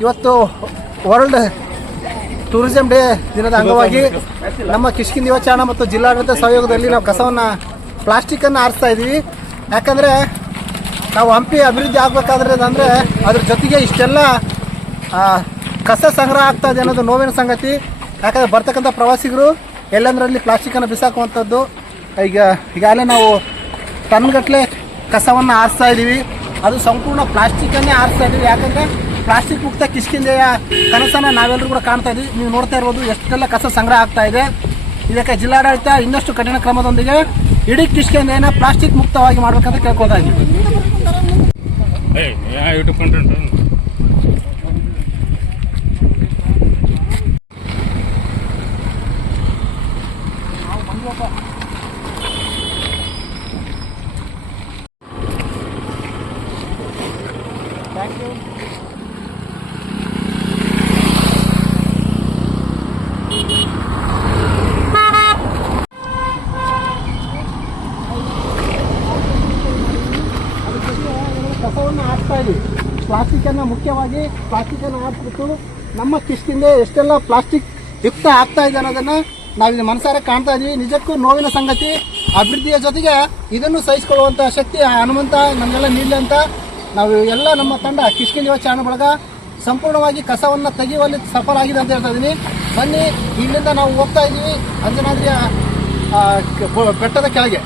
ಇವತ್ತು world tourism day ದಿನದ ಅಂಗವಾಗಿ ನಮ್ಮ ಕಿಷ್ಕಿಂಧ ಯುವಚಾರಣ ಮತ್ತು ಜಿಲ್ಲಾಡಳಿತ ಸಹಯೋಗದಲ್ಲಿ ನಾವು ಕಸವನ್ನು ಪ್ಲಾಸ್ಟಿಕ್ಕನ್ನು ಆರಿಸ್ತಾ ಇದ್ದೀವಿ. ಯಾಕಂದರೆ ನಾವು ಹಂಪಿ ಅಭಿವೃದ್ಧಿ ಆಗಬೇಕಾದ್ರೆ ಅಂದರೆ ಅದ್ರ ಜೊತೆಗೆ ಇಷ್ಟೆಲ್ಲ ಕಸ ಸಂಗ್ರಹ ಆಗ್ತಾ ಇದೆ ಅನ್ನೋದು ನೋವಿನ ಸಂಗತಿ. ಯಾಕಂದರೆ ಬರ್ತಕ್ಕಂಥ ಪ್ರವಾಸಿಗರು ಎಲ್ಲಂದರಲ್ಲಿ ಪ್ಲಾಸ್ಟಿಕ್ಕನ್ನು ಬಿಸಾಕುವಂಥದ್ದು. ಈಗಾಗಲೇ ನಾವು ಟನ್ಗಟ್ಟಲೆ ಕಸವನ್ನು ಆರಿಸ್ತಾ ಇದ್ದೀವಿ. ಅದು ಸಂಪೂರ್ಣ ಪ್ಲಾಸ್ಟಿಕ್ಕನ್ನೇ ಆರಿಸ್ತಾ ಇದ್ದೀವಿ. ಯಾಕಂದರೆ ಪ್ಲಾಸ್ಟಿಕ್ ಮುಕ್ತ ಕಿಷ್ಕಿಂಧೆಯ ಕನಸನ್ನು ನಾವೆಲ್ಲರೂ ಕೂಡ ಕಾಣ್ತಾ ಇದ್ದೀವಿ. ನೀವು ನೋಡ್ತಾ ಇರ್ಬೋದು ಎಷ್ಟೆಲ್ಲ ಕಸ ಸಂಗ್ರಹ ಆಗ್ತಾ ಇದೆ. ಇದಕ್ಕೆ ಜಿಲ್ಲಾಡಳಿತ ಇನ್ನಷ್ಟು ಕಠಿಣ ಕ್ರಮದೊಂದಿಗೆ ಇಡೀ ಕಿಷ್ಕಿಂಧೆಯನ್ನು ಪ್ಲಾಸ್ಟಿಕ್ ಮುಕ್ತವಾಗಿ ಮಾಡಬೇಕಂತ ಕೇಳ್ಕೊತಾ ಇದ್ದೀವಿ. Thank you. ಕಸವನ್ನು ಹಾಕ್ತಾ ಇದ್ದೀವಿ. ಪ್ಲಾಸ್ಟಿಕ್ಕನ್ನು ಮುಖ್ಯವಾಗಿ ಪ್ಲಾಸ್ಟಿಕ್ಕನ್ನು ಹಾಕ್ಬಿಟ್ಟು ನಮ್ಮ ಕಿಷ್ಕಿಂಧೆ ಎಷ್ಟೆಲ್ಲ ಪ್ಲಾಸ್ಟಿಕ್ ಯುಕ್ತ ಆಗ್ತಾ ಇದೆ ಅನ್ನೋದನ್ನು ನಾವಿಲ್ಲಿ ಮನಸಾರೆ ಕಾಣ್ತಾ ಇದ್ದೀವಿ. ನಿಜಕ್ಕೂ ನೋವಿನ ಸಂಗತಿ. ಅಭಿವೃದ್ಧಿಯ ಜೊತೆಗೆ ಇದನ್ನು ಸಹಿಸಿಕೊಳ್ಳುವಂಥ ಶಕ್ತಿ ಹನುಮಂತ ನಮಗೆಲ್ಲ ನೀಡಲಿ ಅಂತ ನಾವು ಎಲ್ಲ ನಮ್ಮ ತಂಡ ಕಿಷ್ಕಿಂಧೆ ಯುವಚಾರಣ ಬಳಗ ಸಂಪೂರ್ಣವಾಗಿ ಕಸವನ್ನು ತೆಗೆಯುವಲ್ಲಿ ಸಫಲ ಆಗಿದೆ ಅಂತ ಹೇಳ್ತಾ ಇದ್ದೀನಿ. ಬನ್ನಿ, ಇಲ್ಲಿಂದ ನಾವು ಹೋಗ್ತಾ ಇದ್ದೀವಿ ಅಂಜನಾದ್ರಿಯ ಬೆಟ್ಟದ ಕೆಳಗೆ.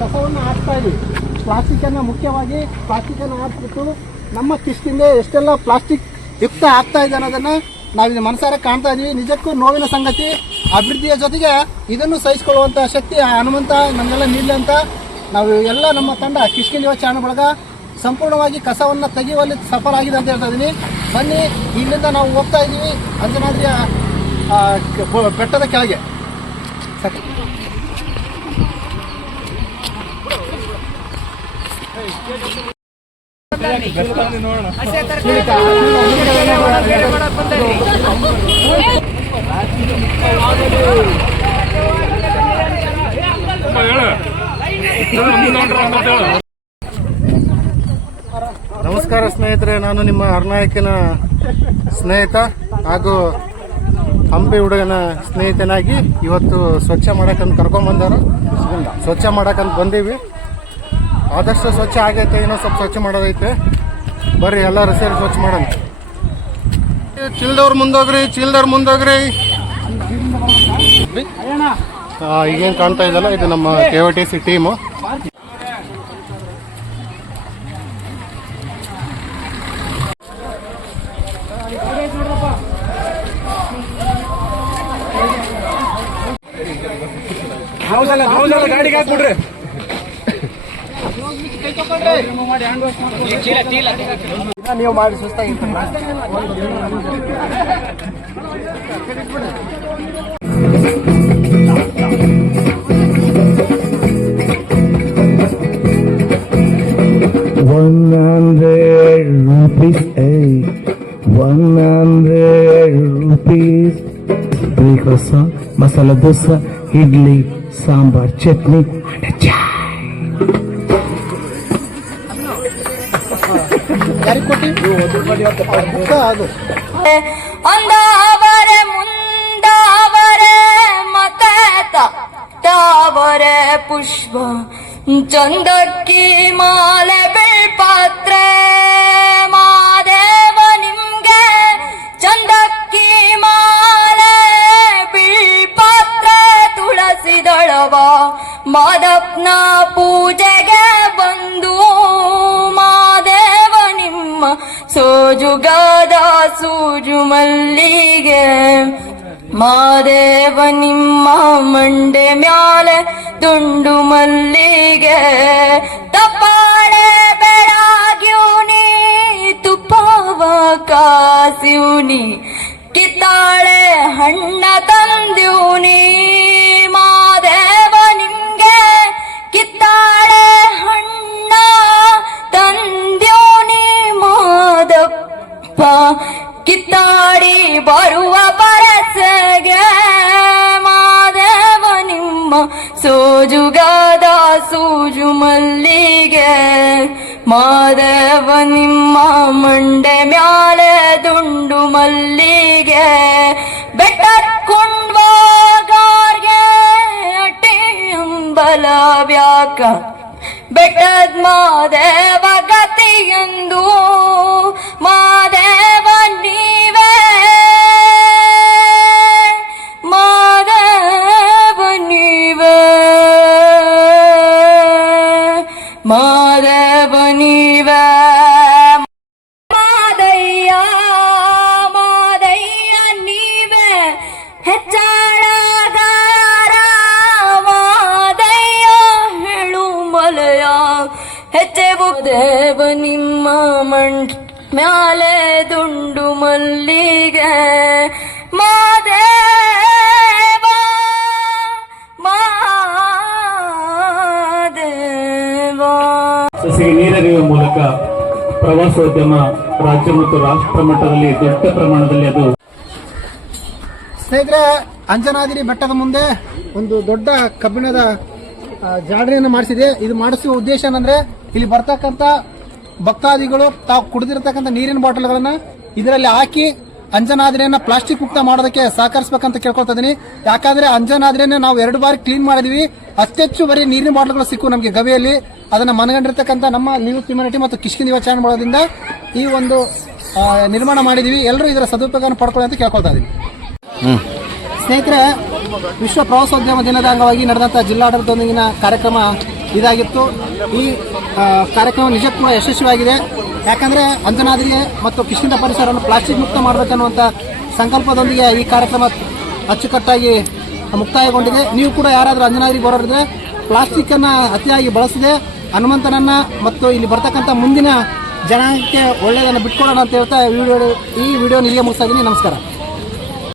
ಕಸವನ್ನು ಹಾಕ್ತಾ ಇದ್ದೀವಿ. ಪ್ಲಾಸ್ಟಿಕ್ಕನ್ನು ಮುಖ್ಯವಾಗಿ ಪ್ಲಾಸ್ಟಿಕ್ಕನ್ನು ಹಾಕ್ಬಿಟ್ಟು ನಮ್ಮ ಕಿಷ್ಕಿಂಧೆ ಎಷ್ಟೆಲ್ಲ ಪ್ಲಾಸ್ಟಿಕ್ ಯುಕ್ತ ಆಗ್ತಾ ಇದೆ ಅನ್ನೋದನ್ನು ನಾವಿಲ್ಲಿ ಮನಸಾರೆ ಕಾಣ್ತಾ ಇದ್ದೀವಿ. ನಿಜಕ್ಕೂ ನೋವಿನ ಸಂಗತಿ. ಅಭಿವೃದ್ಧಿಯ ಜೊತೆಗೆ ಇದನ್ನು ಸಹಿಸಿಕೊಳ್ಳುವಂಥ ಶಕ್ತಿ ಹನುಮಂತ ನಮಗೆಲ್ಲ ನೀಡಲಿ ಅಂತ ನಾವು ಎಲ್ಲ ನಮ್ಮ ತಂಡ ಕಿಷ್ಕಿಂಧೆ ಯುವಚಾರಣ ಬಳಗ ಸಂಪೂರ್ಣವಾಗಿ ಕಸವನ್ನು ತೆಗೆಯುವಲ್ಲಿ ಸಫಲ ಆಗಿದೆ ಅಂತ ಹೇಳ್ತಾ ಇದ್ದೀನಿ. ಬನ್ನಿ, ಇಲ್ಲಿಂದ ನಾವು ಹೋಗ್ತಾ ಇದ್ದೀವಿ ಅಂಜನಾದ್ರಿಯ ಬೆಟ್ಟದ ಕೆಳಗೆ. ನಮಸ್ಕಾರ ಸ್ನೇಹಿತರೆ, ನಾನು ನಿಮ್ಮ ಹರ್ನಾಯಕನ ಸ್ನೇಹಿತ ಹಾಗೂ ಹಂಪಿ ಹುಡುಗನ ಸ್ನೇಹಿತನಾಗಿ ಇವತ್ತು ಸ್ವಚ್ಛ ಮಾಡಕ್ಕಂತ ಕರ್ಕೊಂಡ್ಬಂದಾರ. ಸ್ವಚ್ಛ ಮಾಡಕ್ಕಂತ ಬಂದೀವಿ. ಆದಷ್ಟು ಸ್ವಚ್ಛ ಆಗೈತೆ, ಇನ್ನೂ ಸ್ವಲ್ಪ ಸ್ವಚ್ಛ ಮಾಡೋದೈತೆ. ಬರ್ರಿ ಎಲ್ಲರೂ ಸೇರಿ ಸ್ವಚ್ಛ ಮಾಡೋಣ. ಚೀಲ್ದವ್ರು ಮುಂದೋಗ್ರಿ. ಈಗೇನು ಕಾಣ್ತಾ ಇದಲ್ಲ, ಇದು ನಮ್ಮ KYTC ಟೀಮು. ಗಾಡಿಗೆ ಹಾಕ್ಬಿಡ್ರಿ. ನೀವು ಮಾಡಿ ಸುಸ್ತಾಗಿತ್ತು. ₹100 ದೋಸಾ, ಮಸಾಲ ದೋಸಾ, ಇಡ್ಲಿ, ಸಾಂಬಾರ್, ಚಟ್ನಿ, ಅಂದವರೆ ಮುಂದವರೆ ಮತ ತಾವರೆ ಪುಷ್ಪ ಚಂದಕ್ಕಿ ಮಾಲೆ ಬೆಳ್ಪಾತ್ರೆ ಮಾದೇವ ನಿಮ್ಗೆ ಚಂದಕ್ಕಿ ಮಾಲೆ ಬೀಳ್ಪಾತ್ರೆ ತುಳಸಿದಳವ ಮಾದಪ್ಪನ ಪೂಜೆಗೆ ಬಂದು ಮಾದೇವ ನಿಮ್ಮ ಸೋಜುಗಾದ ಸೂಜು ಮಲ್ಲಿಗೆ ಮಾದೇವ ನಿಮ್ಮ ಮಂಡೆ ಮ್ಯಾಲೆ ತುಂಡು ಮಲ್ಲಿಗೆ ತಪ್ಪಾಳೆ ಬೆಳಗ್ಯೂನಿ ತುಪ್ಪವ ಕಾಸ್ಯೂನಿ ಕಿತ್ತಾಳೆ ಹಣ್ಣ ತಂದ್ಯೂನಿ ಮಾದೇವ ನಿಮ್ಗೆ ಕಿತ್ತಾಳೆ ಹಣ್ಣ ತಂದ್ಯೂನಿ ಮಾದಪ್ಪ ಕಿತ್ತಾಡಿ ಬರುವ ಪರಸಗೆ ಮಾದೇವ ನಿಮ್ಮ ಸೋಜುಗಾದ ಮಾದೇವ ನಿಮ್ಮ ಮಂಡೆ ಮ್ಯಾಲೆ ದುಂಡು ಮಲ್ಲಿಗೆ ಬೆಟ್ಟದ ಕುಂಡ್ವಾಗಾರ್ಗೆ ಅಟ್ಟಿ ಅಂಬಲ ವ್ಯಾಕ ಬೆಟ್ಟದ ಮಾದೇವ ಗತಿಯೆಂದು ಮಾದೇವ ನೀವೇ ಮಾದೇವ ನೀವೇ ಮಾದೇವ ನೀವೇ ಮಾದಯ್ಯ ಮಾದಯ್ಯ ನೀವೇ ಹೆಚ್ಚಳಗಾರ ಮಾದಯ್ಯ ಹೇಳು ಮಲಯ ಹೆಚ್ಚೆವು ದೇವ ನಿಮ್ಮ ಮಂಡ್ ಮ್ಯಾಲೆ ದುಂಡು ಮಲ್ಲಿಗೆ ಮಾದೇವ ಮಾದೇವ. ಸಸಿಗೆ ನೀರೆರೆಯುವ ಮೂಲಕ ಪ್ರವಾಸೋದ್ಯಮ ರಾಜ್ಯ ಮತ್ತು ರಾಷ್ಟ್ರ ಮಟ್ಟದಲ್ಲಿ ದೊಡ್ಡ ಪ್ರಮಾಣದಲ್ಲಿ ಅದು. ಸ್ನೇಹಿತರೆ, ಅಂಜನಾದ್ರಿ ಬೆಟ್ಟದ ಮುಂದೆ ಒಂದು ದೊಡ್ಡ ಕಬ್ಬಿಣದ ಜಾಡನೆಯನ್ನು ಮಾಡಿಸಿದೆ. ಇದು ಮಾಡಿಸುವ ಉದ್ದೇಶ ಏನಂದ್ರೆ ಇಲ್ಲಿ ಬರ್ತಕ್ಕಂಥ ಭಕ್ತಾದಿಗಳು ತಾವು ಕುಡಿದಿರತಕ್ಕಂಥ ನೀರಿನ ಬಾಟಲ್ಗಳನ್ನ ಇದರಲ್ಲಿ ಹಾಕಿ ಅಂಜನಾದ್ರಿಯನ್ನ ಪ್ಲಾಸ್ಟಿಕ್ ಮುಕ್ತ ಮಾಡೋದಕ್ಕೆ ಸಹಕರಿಸಬೇಕಂತ ಕೇಳ್ಕೊಳ್ತಾ ಇದೀನಿ. ಯಾಕಂದ್ರೆ ಅಂಜನಾದ್ರಿಯನ್ನ ನಾವು 2 ಬಾರಿ ಕ್ಲೀನ್ ಮಾಡಿದ್ವಿ, ಅತ್ತೆಚ್ಚು ಬರೀ ನೀರಿನ ಬಾಟಲ್ಗಳು ಸಿಕ್ಕು ನಮಗೆ ಗವಿಯಲ್ಲಿ. ಅದನ್ನ ಮನಗಂಡಿರ್ತಕ್ಕಂಥ ನಮ್ಮ ನ್ಯೂಸ್ ಹ್ಯುಮ್ಯಾನಿಟಿ ಮತ್ತು ಕಿಷ್ಕಿಂಧ ಯುವ ಚಾನಲ್ ಮಾಡೋದ್ರಿಂದ ಈ ಒಂದು ನಿರ್ಮಾಣ ಮಾಡಿದೀವಿ. ಎಲ್ಲರೂ ಇದರ ಸದುಪಯೋಗ ಪಡ್ಕೊಳ್ಳಿ ಅಂತ ಕೇಳ್ಕೊಳ್ತಾ ಇದೀನಿ. ಸ್ನೇಹಿತರೆ, ವಿಶ್ವ ಪ್ರವಾಸೋದ್ಯಮ ದಿನದ ಅಂಗವಾಗಿ ನಡೆದಂಥ ಜಿಲ್ಲಾಡಳಿತದೊಂದಿಗಿನ ಕಾರ್ಯಕ್ರಮ ಇದಾಗಿತ್ತು. ಈ ಕಾರ್ಯಕ್ರಮ ನಿಜಕ್ಕೂ ಕೂಡ ಯಶಸ್ವಿಯಾಗಿದೆ. ಯಾಕಂದ್ರೆ ಅಂಜನಾದ್ರಿ ಮತ್ತು ಕಿಷ್ಕಿಂಧ ಪರಿಸರವನ್ನು ಪ್ಲಾಸ್ಟಿಕ್ ಮುಕ್ತ ಮಾಡಬೇಕನ್ನುವಂಥ ಸಂಕಲ್ಪದೊಂದಿಗೆ ಈ ಕಾರ್ಯಕ್ರಮ ಅಚ್ಚುಕಟ್ಟಾಗಿ ಮುಕ್ತಾಯಗೊಂಡಿದೆ. ನೀವು ಕೂಡ ಯಾರಾದರೂ ಅಂಜನಾದ್ರಿಗೆ ಬರೋರಿದ್ರೆ ಪ್ಲಾಸ್ಟಿಕ್ ಅನ್ನ ಅತಿಯಾಗಿ ಬಳಸದೆ ಹನುಮಂತನನ್ನ ಮತ್ತು ಇಲ್ಲಿ ಬರ್ತಕ್ಕಂಥ ಮುಂದಿನ ಜನಾಂಗಕ್ಕೆ ಒಳ್ಳೆಯದನ್ನು ಬಿಟ್ಕೊಡೋಣ ಅಂತ ಹೇಳ್ತಾ ಈ ವಿಡಿಯೋ ಇಲ್ಲಿಗೆ ಮುಗಿಸ್ತಾ ಇದ್ದೀನಿ. ನಮಸ್ಕಾರ.